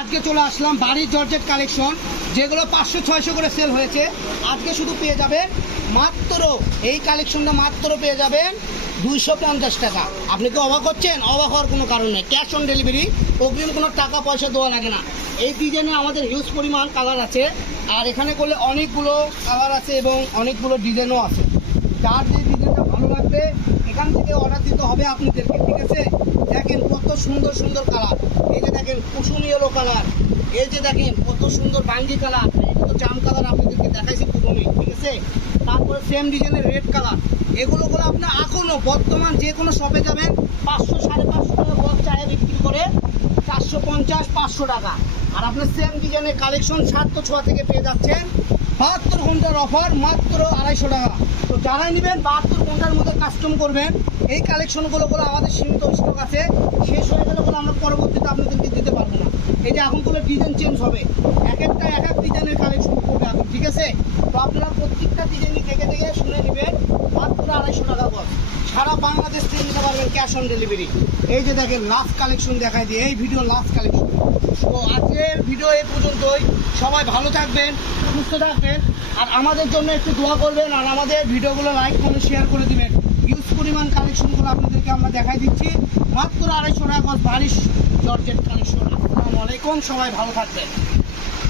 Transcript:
আজকে চলে আসলাম বাড়ির জর্জেট কালেকশন, যেগুলো 500-600 করে সেল হয়েছে। আজকে শুধু পেয়ে যাবেন মাত্র এই কালেকশনটা মাত্র পেয়ে যাবেন 250 টাকা। আপনি কি অবাক হচ্ছেন? অবাক হওয়ার কোনো কারণ নেই, ক্যাশ অন ডেলিভারি, অগ্রিম কোনো টাকা পয়সা দেওয়া লাগে না। এই ডিজাইনে আমাদের হিউজ পরিমাণ কালার আছে, আর এখানে করলে অনেকগুলো কালার আছে এবং অনেকগুলো ডিজাইনও আছে। যার যে ডিজাইনটা ভালো লাগবে এখান থেকে অর্ডার দিতে হবে আপনাদেরকে, ঠিক আছে? দেখেন কত সুন্দর সুন্দর কালার, এই যে দেখেন কুসুম ইয়েলো কালার, এই যে দেখেন কত সুন্দর বাঙ্গি কালার, এই তো জাম কালার আপনাদেরকে দেখাইছি প্রথমেই, ঠিক আছে? তারপরে সেম ডিজাইনের রেড কালার, এগুলো আপনার এখনও বর্তমান যে কোনো শপে যাবেন 500-550 টাকা বক্স চায়ে বিক্রি করে 450-500 টাকা। আর আপনার সেম ডিজাইনের কালেকশন 700 থেকে পেয়ে যাচ্ছেন 72 ঘন্টার অফার মাত্র 250 টাকা। তো যারাই নেবেন 72 ঘন্টার মধ্যে কাস্টম করবেন। এই কালেকশনগুলো আমাদের সীমিত স্টক আছে, শেষ হয়ে গেলে আমরা পরবর্তীতে আপনাদেরকে দিতে পারবো না। এই যে এখনগুলো ডিজাইন চেঞ্জ হবে, এক একটা এক এক ডিজাইনের কালেকশন করবে এখন, ঠিক আছে? তো আপনারা প্রত্যেকটা ডিজাইনই দেখে দেখে শুনে নেবেন, মাত্র 250 টাকা বল। সারা বাংলাদেশ থেকে নিতে পারবেন ক্যাশ অন ডেলিভারি। এই যে দেখেন লাস্ট কালেকশন দেখাই দিই, এই ভিডিও লাস্ট কালেকশন। তো আজকের ভিডিও এই পর্যন্তই। সবাই ভালো থাকবেন, সুস্থ থাকবেন, আর আমাদের জন্য একটু দোয়া করবেন, আর আমাদের ভিডিওগুলো লাইক করে শেয়ার করে দিবেন। হিউজ পরিমাণ কালেকশনগুলো আপনাদেরকে আমরা দেখাই দিচ্ছি মাত্র 250 টাকা বাড়ির জর্জেট কালেকশন। আসসালামু আলাইকুম, সবাই ভালো থাকবেন।